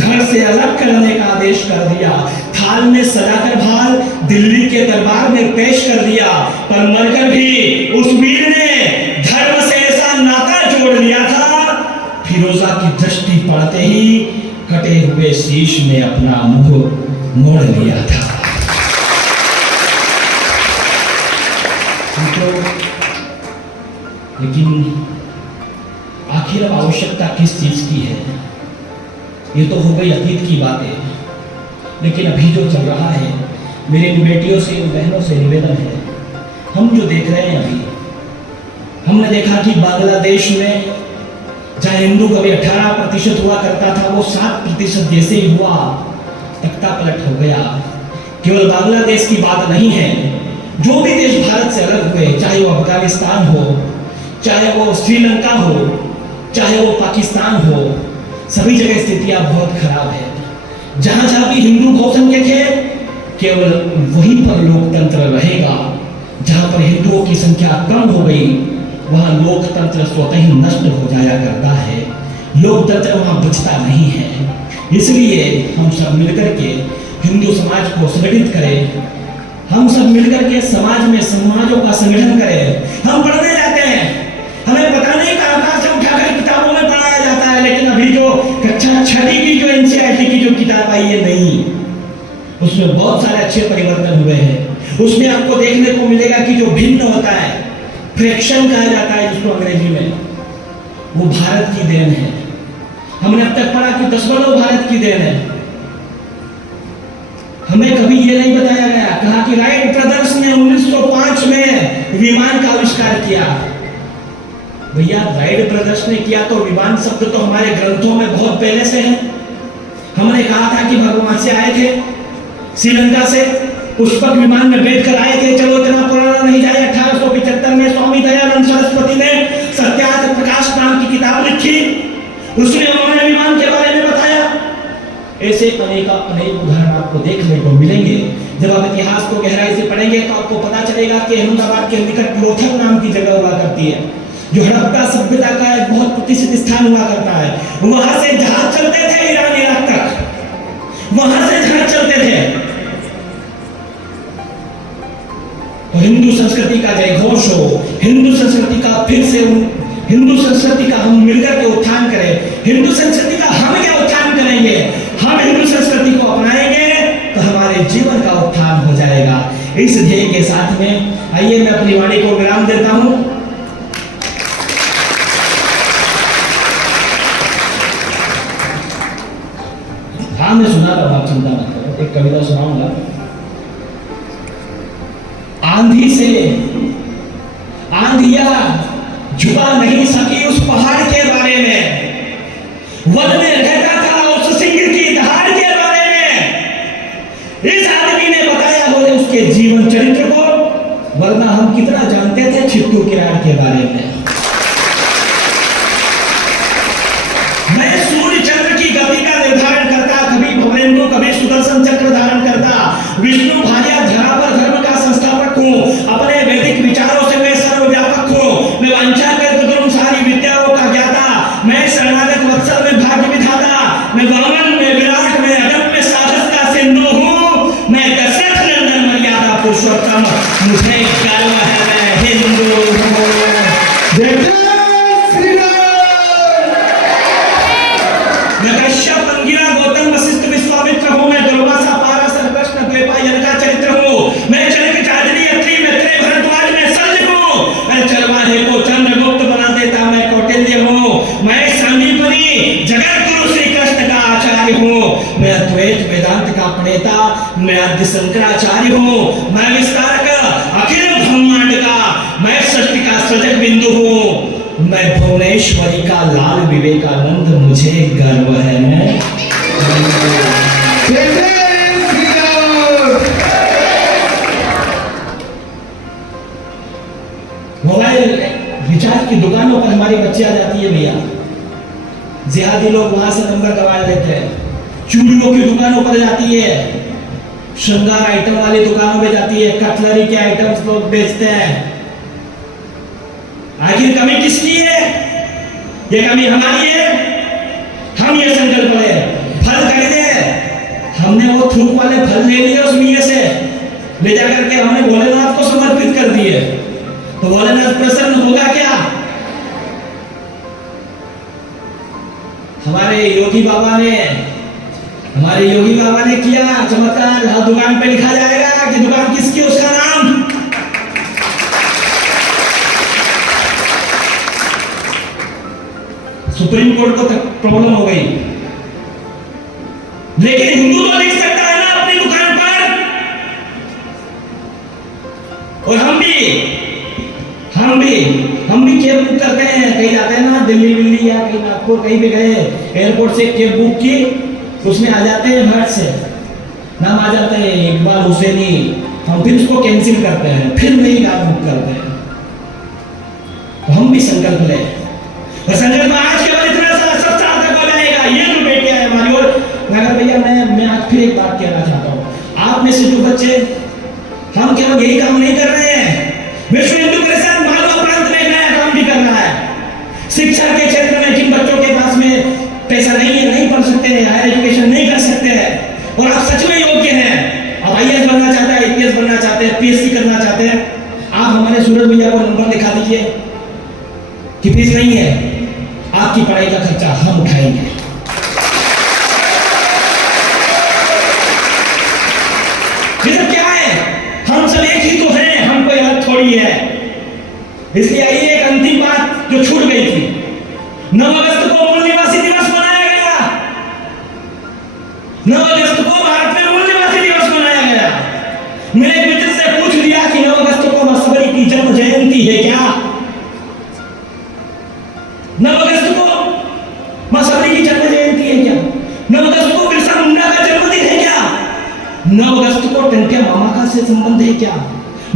धड़ से अलग करने का आदेश कर दिया। थाल में सजाकर भाल दिल्ली के दरबार में पेश कर दिया। पर मरकर भी उस वीर ने धर्म से ऐसा नाता जोड़ लिया था, फिरोजा की दृष्टि पड़ते ही कटे हुए शीश में अपना मुंह मोड़ लिया था। लेकिन आखिर अब आवश्यकता किस चीज की है? ये तो हो गई अतीत की बातें, लेकिन अभी जो चल रहा है, मेरे इन बेटियों से, इन बहनों से निवेदन है, हम जो देख रहे हैं अभी, हमने देखा कि बांग्लादेश में जहां हिंदू कभी 18% हुआ करता था, वो 7% जैसे ही हुआ तख्ता पलट हो गया। केवल बांग्लादेश की बात नहीं है, जो भी देश भारत से अलग हुए, चाहे वो अफगानिस्तान हो, चाहे वो श्रीलंका हो, चाहे वो पाकिस्तान हो, सभी जगह स्थितियां बहुत खराब है। जहां जहां भी हिंदू बहुसंख्यक है, केवल वहीं पर लोकतंत्र रहेगा। जहां पर हिंदुओं की संख्या कम हो गई, वहां लोकतंत्र स्वतः ही नष्ट हो जाया करता है, लोकतंत्र वहां बचता नहीं है। इसलिए हम सब मिलकर के हिंदू समाज को संगठित करें, हम सब मिलकर के समाज में समाजों का संगठन करें। हम पढ़ने जाते हैं, हमें पता नहीं कहां से उठाकर किताबों में पढ़ाया जाता है, लेकिन अभी जो कक्षा 6 की जो एनसीईआरटी की जो किताब आई है नहीं, उसमें बहुत सारे अच्छे परिवर्तन हुए हैं। उसमें आपको देखने को मिलेगा कि जो भिन्न होता है, फ्रैक्शन कहा जाता है जिसको अंग्रेजी में, वो भारत की देन है। हमने अब तक पढ़ा कि दशमलव भारत की देन है। हमें कभी ये नहीं बताया गया, कहा कि राइट ब्रदर्स ने 1905 में विमान का आविष्कार किया। भैया, राइट ब्रदर्स ने किया तो विमान शब्द तो हमारे ग्रंथों में बहुत पहले से है। हमने कहा था कि भगवान से आए थे, श्रीलंका से पुष्पक विमान में बैठकर आए थे। चलो इतना पुराना नहीं जाए। 1875 में स्वामी दयानंद सरस्वती ने सत्याग्रह प्रकाश नाम की किताब लिखी, उसमें उन्होंने विमान के बारे में बताया। ऐसे अनेक उदाहरण आपको देखने को मिलेंगे। जब आप इतिहास को गहराई से पढ़ेंगे तो आपको पता चलेगा कि अहमदाबाद के निकट लोथल नाम की जगह हुआ करती है, जो हड़प्पा सभ्यता का एक बहुत प्रतिष्ठित स्थान हुआ करता है। वहां से जहाज चलते थे ईरान इराक तक, वहां से जहाज चलते थे। तो हिंदू संस्कृति का जय घोष हो, हिंदू संस्कृति का फिर से, हिंदू संस्कृति का हम मिलकर के उत्थान करें। हिंदू संस्कृति का हम क्या उत्थान करेंगे? हम हिंदू संस्कृति को अपनाएंगे तो हमारे जीवन का उत्थान हो जाएगा। इस ध्येय के साथ में आइए मैं अपनी वाणी को विराम देता हूं। हाँ, मैं सुना रहा हूं, आप चिंता मत करो। एक कविता सुनाऊंगा। आंधी से आंधिया झुका नहीं सकी उस पहाड़ के बारे में, वन में रहता था उस सिंह की दहाड़ के बारे में। इस आदमी ने बताया बोले उसके जीवन चरित्र को, वरना हम कितना जानते थे छिट्टू किरार के बारे में। मैं सूर्य चंद्र की गति का निर्धारण करता, कभी भवरेंद्र कभी सुदर्शन चक्र धारण करता, विष्णु भार्या धरा पर धर्म का संस्थापक हूं, अपने वैदिक विचारों से मैं सर्वव्यापक हूं, मैं वांछा करके तुम सारी विद्याओं का ज्ञाता, मैं शरणागत वत्सल में भाग्य विधाता, मैं वामन में विराट में अदम में साहस का सिंधु हूं, मैं दशरथ नंदन मर्यादा पुरुषोत्तम, मुझे गर्व है मैं हिंदू हूं। कश्यप अंगिरा गौतम वशिष्ठ विश्वामित्र हूं, मैं दुर्वासा पाराशर कृष्ण द्वैपायन का चरित्र हूं, मैं जनक चांदनी अत्रि मैत्रेय भरद्वाज में सल्य हूं, मैं चरवाहे को चंद्रगुप्त बना देता मैं कौटिल्य हूं, मैं संदीपनी जगत गुरु श्री कृष्ण का आचार्य हूं, मैं अद्वैत वेदांत का प्रणेता मैं आद्य शंकराचार्य हूं, मैं विस्तारक अखिल ब्रह्मांड का, मैं सृष्टि का सृजक बिंदु हूं, मैं भुवनेश्वरी का लाल विवेकानंद, मुझे गर्व है मैं। मोबाइल रिचार्ज की दुकानों पर हमारी बच्ची आ जाती है भैया, जिहादी लोग वहां से नंबर गवा लेते हैं। चूड़ियों की दुकानों पर जाती है, श्रृंगार आइटम वाली दुकानों में जाती है, कटलरी के आइटम्स लोग बेचते हैं। आखिर कमी किसकी है? ये कमी हमारी है। हम ये संकल्प ले फल खरीदे, हमने वो थूक वाले फल ले लिए उस मिये से, ले जाकर के हमने भोलेनाथ को समर्पित कर दिए, तो भोलेनाथ प्रसन्न होगा क्या? हमारे योगी बाबा ने किया चमत्कार। दुकान पे लिखा जाएगा कि दुकान किसकी, उसका नाम। सुप्रीम कोर्ट को तक प्रॉब्लम हो गई, लेकिन हिंदू तो लिख सकता है ना अपनी दुकान पर। और हम भी केयर करते हैं। कहीं जाते हैं ना, दिल्ली विल्ली या कहीं नागपुर कहीं भी गए, एयरपोर्ट से कैब बुक की, उसमें आ जाते हैं भट से नाम आ जाता है इकबाल हुसैनी, हम फिर उसको कैंसिल करते हैं, फिर नई कार बुक करते हैं। तो हम भी संकल्प लें, और संकल्प आज के बाद इतना सारा सब साल तक हो जाएगा। ये जो बेटियां है हमारी, और नगर भैया मैं आज फिर एक बात कहना चाहता हूँ, आप में से जो बच्चे, हम केवल यही काम नहीं कर रहे हैं, विश्व हिंदू परिषद मालवा प्रांत में एक नया काम भी कर रहा है। शिक्षा के क्षेत्र में जिन बच्चों के पास में पैसा नहीं है, नहीं पढ़ सकते हैं, हायर एजुकेशन नहीं कर सकते हैं, और आप सच में योग्य हैं, अब आईएएस बनना चाहते हैं, आईपीएस बनना चाहते हैं, पीएससी करना चाहते हैं, आप हमारे सूरज भैया को नंबर दिखा दीजिए कि फीस नहीं है, आपकी पढ़ाई का खर्चा हम उठाएंगे। क्या है, हम सब एक ही तो हैं, हम कोई अलग थोड़ी है। इसलिए आइए एक अंतिम बात जो छूट गई थी, 9 अगस्त को मूल निवासी दिवस मनाया गया। 9 अगस्त को भारत में मूल निवासी दिवस मनाया गया। मेरे मित्र से पूछ लिया कि 9 अगस्त को मसबरी की जन्म जयंती है क्या? 9 अगस्त को मसबरी की जन्म जयंती है क्या? 9 अगस्त को बिरसा मुंडा का जन्मदिन है क्या? 9 अगस्त को टंटे मामा का से संबंध है क्या?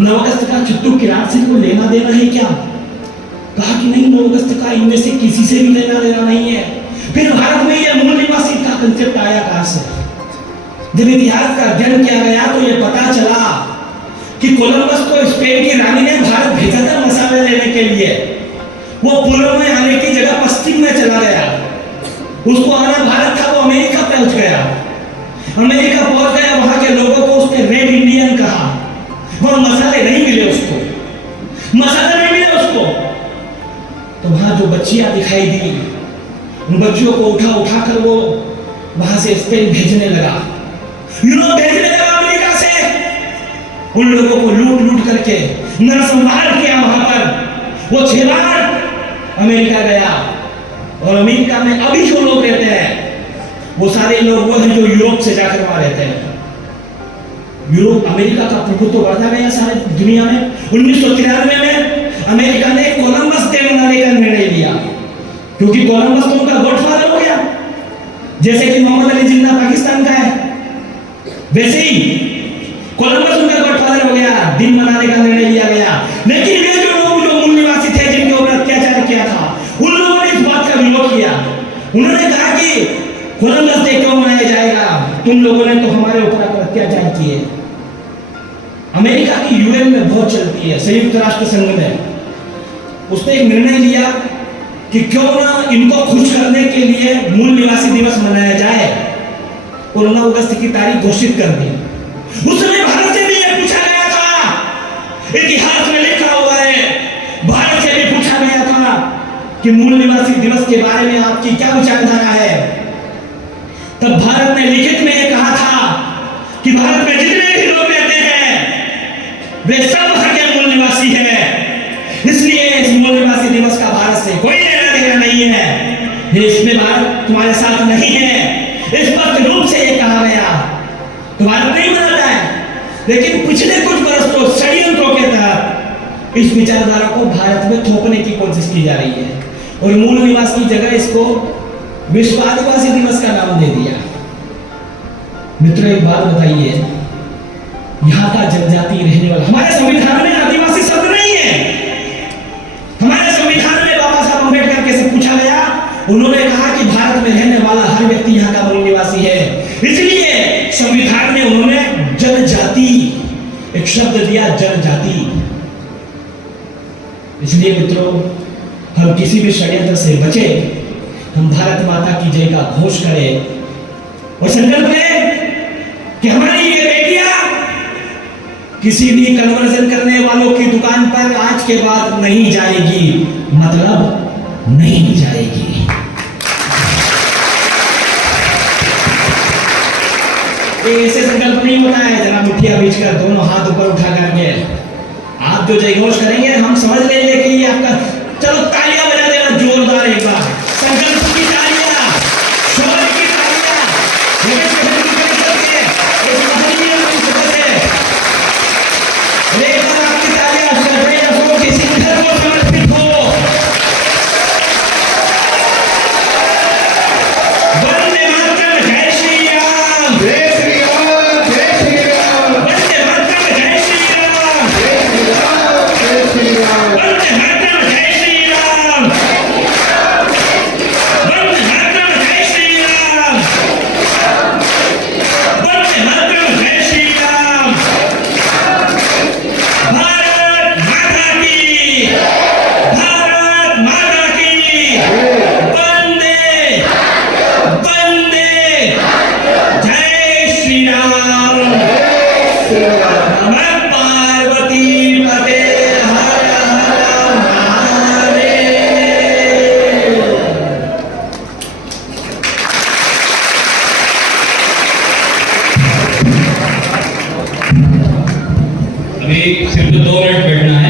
9 अगस्त का चित्तू किरार से कोई लेना देना है क्या? कहा कि नहीं, 9 अगस्त का इनमें से किसी से भी लेना देना नहीं है। फिर भारत में यह मूल निवासी का कंसेप्ट आया कहां से? जब इतिहास का अध्ययन किया गया तो यह पता चला कि कोलंबस को स्पेन की रानी ने भारत भेजा था मसाले लेने के लिए। वो पूर्व में आने की जगह पश्चिम में चला गया, उसको आना भारत था, वो अमेरिका पहुंच गया। अमेरिका पहुंच गया, वहां के लोगों को उसने रेड इंडियन कहा, वो मसाले नहीं मिले उसको, मसाले नहीं मिले उसको। तो वहां जो बच्चियां दिखाई दी, उन बच्चियों को उठा उठा कर वो वहां से स्पेन भेजने लगा, यूरोप भेजने लगा, अमेरिका से। उन लोगों को लूट लूट करके नरसंहार किया वहां पर। वो 6 बार अमेरिका गया, और अमेरिका में अभी जो लोग रहते हैं वो सारे लोग वो हैं जो यूरोप से जाकर वहां रहते हैं। यूरोप, अमेरिका का प्रभुत्व बढ़ता गया सारे दुनिया में। 1993 में अमेरिका ने कोलंबस डे मनाने का निर्णय लिया, क्योंकि कोलंबस तो उनका गॉडफादर हो गया। जैसे कि मोहम्मद अली जिन्ना पाकिस्तान का है, वैसे ही कोलंबस उनका गॉडफादर हो गया, दिन मनाने का निर्णय लिया गया। लेकिन वे जो लोग जो मूल निवासी थे, जिनके ऊपर अत्याचार किया था, उन लोगों ने इस बात का विरोध किया। उन्होंने कहा कि कोलंबस डे क्यों मनाया जाएगा, तुम लोगों ने तो हमारे ऊपर अत्याचार किए। अमेरिका की यूएन में बहुत चलती है, संयुक्त राष्ट्र संघ में, उसने एक निर्णय लिया कि क्यों ना इनको खुश करने के लिए मूल निवासी दिवस मनाया जाए, और 9 अगस्त की तारीख घोषित कर दी। उस समय भारत से भी यह पूछा गया था, इतिहास में लिखा हुआ है, भारत से भी पूछा गया था कि मूल निवासी दिवस के बारे में आपकी क्या विचारधारा है। तब भारत ने लिखित में यह कहा था कि भारत में जितने भी लोग रहते हैं वे सब वहां के मूल निवासी हैं, इसलिए इस मूल निवासी दिवस का भारत से कोई लेना देना नहीं है। इसमें भारत तुम्हारे साथ नहीं है, स्पष्ट रूप से ये कहा गया। तो भारत नहीं मनाता है, लेकिन पिछले कुछ वर्षों षड्यंत्रों के तहत इस विचारधारा को भारत में थोपने की कोशिश की जा रही है, और मूल निवास की जगह इसको विश्व आदिवासी दिवस का नाम दे दिया। मित्रों, एक बात बताइए, यहाँ का जनजाति रहने वाला, हमारे संविधान में आदिवासी शब्द नहीं है। हमारे संविधान में बाबा साहब अम्बेडकर के से पूछा गया, उन्होंने कहा कि भारत में रहने वाला हर व्यक्ति यहाँ का मूल निवासी है। इसलिए संविधान में उन्होंने जनजाति एक शब्द दिया, जनजाति। इसलिए मित्रों, हम किसी भी षड्यंत्र से बचे, हम भारत माता की जय का घोष करें और संकल्प लें कि हमारी ये बेटियां किसी भी कन्वर्जन करने वालों की दुकान पर आज के बाद नहीं जाएगी, मतलब नहीं जाएगी। ऐसे संकल्प नहीं होता है जरा मुठिया बीच कर दोनों हाथ ऊपर उठा करके आप जो जय घोष करेंगे हम समझ लेंगे कि ये आपका। चलो तालियां बजा देना जोरदार एक बार, संकल्प की तालियां, शौर्य की तालियां। आपकी तालियां किसी को समर्पित हो। अभी सिर्फ 2 मिनट बैठना है।